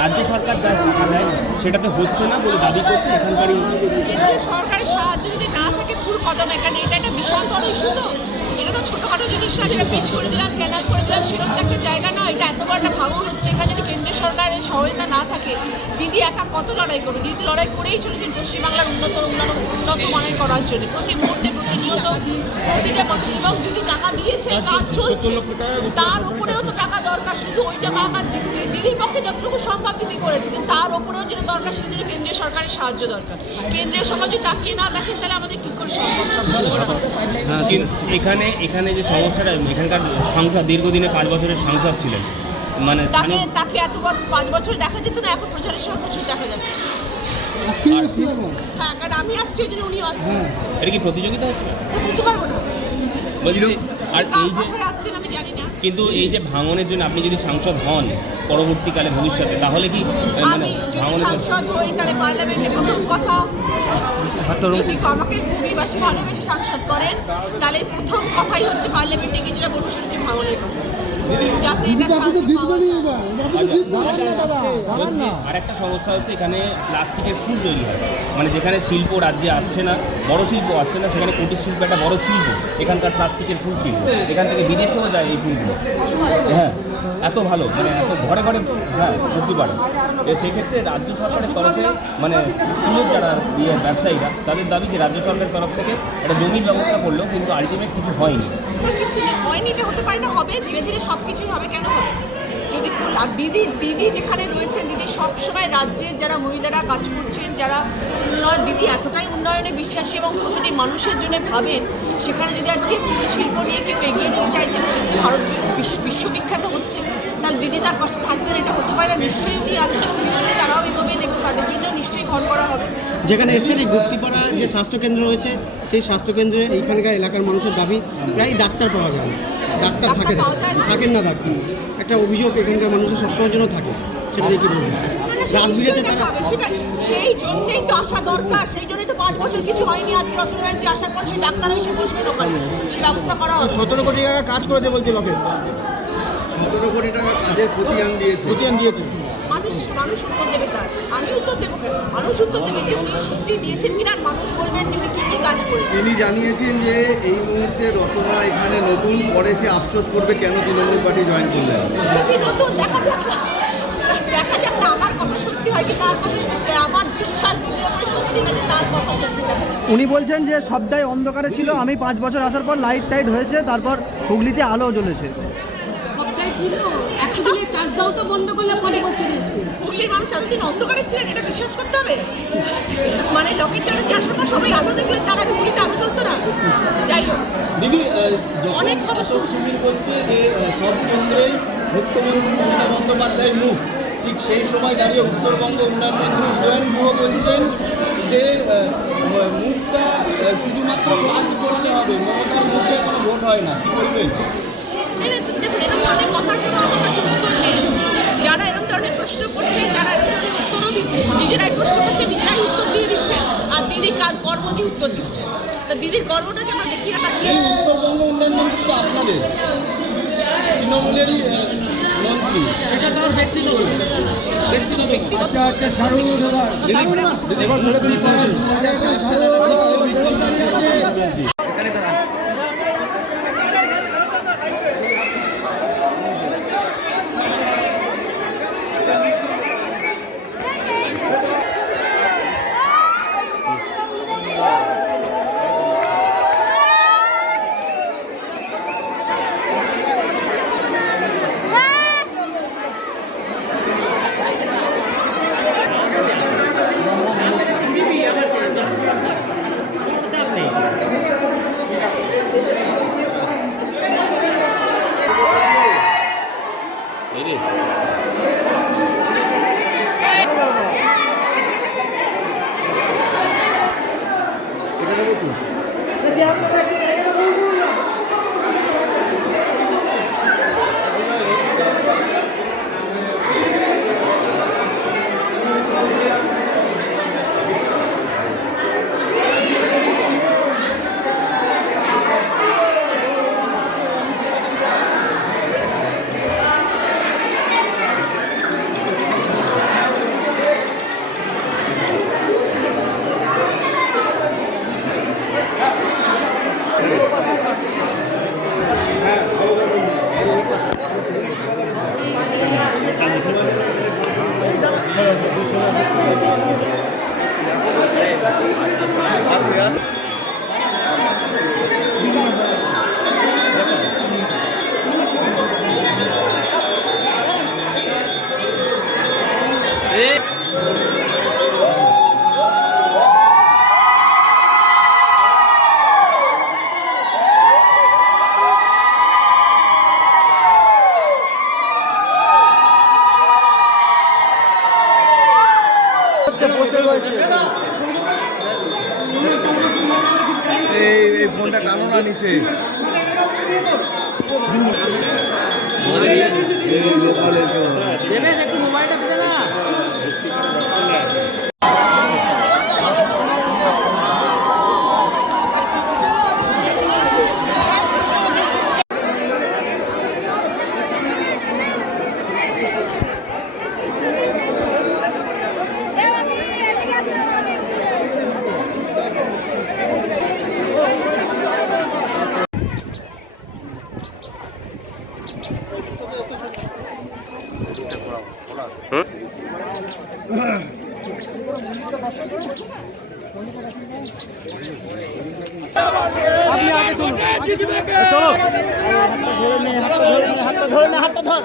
রাজ্য সরকার যা টাকা দেয় সেটাতে হচ্ছে না বলে দাবি করছে এখানকারই কেন্দ্রীয় সরকারের সাহায্য যদি না থাকে পুরো কদম এখানে এটা একটা বিশাল বড় ইস্যু তো। এটা তো ছোটোখাটো জিনিস না যেটা পিচ করে দিলাম ক্যানাল করে দিলাম সেরকম তো একটা জায়গা নয়। এটা এত বড় একটা ভাঙন হচ্ছে এখানে যদি কেন্দ্রীয় সরকারের সহায়তা না থাকে দিদি একা কত লড়াই করবে? দিদি লড়াই করেই চলেছেন পশ্চিমবাংলার উন্নত উন্নত উন্নত মানের করার জন্য। প্রতি মুহূর্তে প্রতিনিয়ত প্রতিটা মানুষ এবং দিদি টাকা দিয়েছে কাজ চলছে। তার উপরেও তো শুধু ওইটা দি- দিদির পক্ষে যতটুকু সম্ভব দিদি করেছিলেন তার ওপরেও যেটা দরকার সেটা জন্য কেন্দ্রীয় সরকারের সাহায্য দরকার। কেন্দ্রীয় সরকার যদি তাকিয়ে না দেখেন তাহলে আমাদের কি করে সম্ভব? সব কিছু হ্যাঁ, কিন্তু এখানে এখানে যে সমস্যাটা এখানকার সাংসদ দীর্ঘদিনে পাঁচ বছরের সাংসদ ছিলেন। মানে তাকে স্থানীয় তাকে এত পাঁচ বছর দেখা যেত না এখন প্রচারের সময় প্রচুর দেখা যাচ্ছে। হ্যাঁ কারণ আমি আসছি ওই জন্য উনিও আসছি এটা কি প্রতিযোগিতা হচ্ছে? বলতে পারব না। আর এই যে আসছেন আমি জানি না। কিন্তু এই যে ভাঙনের জন্য আপনি যদি সাংসদ হন পরবর্তীকালে ভবিষ্যতে তাহলে কি মানে সাংসদ হই তাহলে পার্লামেন্টে প্রথম কথা যদি আমাকে হুগলিবাসী ভালোবেসে সাংসদ করেন তাহলে প্রথম কথাই হচ্ছে পার্লামেন্টে গিয়ে যেটা বলব সেটা হচ্ছে ভাঙনের কথা। যাতে এটা পাওয়া যায়। আরেকটা সমস্যা হচ্ছে এখানে প্লাস্টিকের ফুল তৈরি হয়। মানে যেখানে শিল্প রাজ্যে আসছে না বড় শিল্প আসছে না সেখানে কুটির শিল্প একটা বড় শিল্প। এখানকার প্লাস্টিকের ফুল শিল্প। এখান থেকে বিদেশেও যায় এই ফুলগুলো। হ্যাঁ এত ভালো মানে এত ঘরে ঘরে হ্যাঁ সত্যি পারে। সেক্ষেত্রে রাজ্য সরকারের তরফে মানে ফুলের যারা ইয়ে ব্যবসায়ীরা তাদের দাবি যে রাজ্য সরকারের তরফ থেকে একটা জমির ব্যবস্থা করলেও কিন্তু আলটিমেট কিছু হয়নি। না, কিছু নেই, হয়নি এটা হতে পারে না হবে ধীরে ধীরে সব কিছুই হবে কেন হবে? যদি আর দিদি দিদি যেখানে রয়েছেন দিদি সবসময় রাজ্যের যারা মহিলারা কাজ করছেন যারা উন্নয়ন দিদি এতটাই উন্নয়নে বিশ্বাসী এবং প্রতিটি মানুষের জন্য ভাবেন সেখানে যদি আজকে ফুল শিল্প নিয়ে কেউ এগিয়ে যেতে চাইছেন সে যদি ভারত বিশ্ব- বিশ্ববিখ্যাত হচ্ছে তাহলে দিদি তার পাশে থাকবেন এটা হতে পারে না নিশ্চয়ই উনি আছেন এবং ধীরে ধীরে তারাও এগোবেন এবং তাদের জন্য নিশ্চয়ই ঘর করা হবে। যেখানে এসেছেন এই গুপ্তিপাড়া যে স্বাস্থ্যকেন্দ্র রয়েছে সেই স্বাস্থ্যকেন্দ্রে এইখানকার এলাকার মানুষের দাবি প্রায় ডাক্তার পাওয়া যায় না। ডাক্তার থাকে না? থাকেন না ডাক্তার। একটা অভিযোগ এখানকার মানুষের সবসময়ের জন্য থাকে। সেটা কি বলবেন? সে রাত বিরেতে তারা সেই জন্যই তো আসা দরকার। সেই জন্যই তো পাঁচ বছর কিছু হয়নি আজকে রচনা ব্যানার্জি আসার পর সেই ডাক্তার এসে বসবেন ওখানে সে ব্যবস্থা করা হবে। সতেরো কোটি টাকা কাজ করেছে বলছে লোকে সতেরো কোটি টাকা কাজের খতিয়ান দিয়েছে। খতিয়ান দিয়েছে। মানুষ মানুষ উত্তর দেবে তার। আমি উত্তর দেবো কেন? মানুষ উত্তর দেবে যে উনি সত্যি দিয়েছেন কিনা আর মানুষ বলবেন যে উনি কী কী কাজ করেছেন। তিনি জানিয়েছেন যে এই মুহূর্তে রচনা এখানে নতুন পরে সে আফসোস করবে কেন তৃণমূল পার্টি জয়েন করলেন। এসেছি নতুন? দেখা যাক। দেখা যাক না আমার কথা সত্যি হয় কি তার কথা সত্যি আমার বিশ্বাস দিদির উপরে সত্যি না যে তার কথা সত্যি দেখা যাক। উনি বলছেন যে সবটাই অন্ধকারে ছিল। আমি পাঁচ বছর আসার পর লাইট টাইট হয়েছে তারপর হুগলিতে আলো জ্বলেছে। একশো দিনের কাজটাও তো বন্ধ করলে পরে বছর এসে। হুগলির মানুষ এতদিন অন্ধকারে ছিলেন এটা বিশ্বাস করতে হবে? মানে লোকের চ্যালেঞ্জে আসার পর সবাই আলো দেখলেন তার আগে হুগলিতে আলো চলতো না। যাই হোক। দিদি অনেক কথা শুনছি। বলছে যে সব কেন্দ্রেই মুখ্যমন্ত্রী মমতা বন্দ্যোপাধ্যায়ের মুখ। ঠিক সেই সময় দাঁড়িয়ে উত্তরবঙ্গ উন্নয়ন মন্ত্রী উদয়ন গুহ বলছেন যে মুখটা শুধুমাত্র কাজ করতে হবে মমতার মুখে কোনো ভোট হয় না। কি বলবেন? যারা এরকম ধরনের প্রশ্ন করছে যারা এরকম ধরনের উত্তরও দিচ্ছে নিজেরাই প্রশ্ন করছে নিজেরাই উত্তর দিয়ে দিচ্ছে আর দিদি কাজ কর্ম দিয়ে উত্তর দিচ্ছে। তা দিদির কর্মটাকে আমরা দেখি না তাকিয়ে উত্তরবঙ্গ উন্নয়ন মন্ত্রী তো আপনাদের। তৃণমূলেরই আহ, মন্ত্রী। এটা তার ব্যক্তিগত। সেটা তো ব্যক্তিগত। এই এই ফোনটা টানো না নিচে। এই আপনি আগে চলুন। চলো। হাতটা ধরে হাতটা ধর।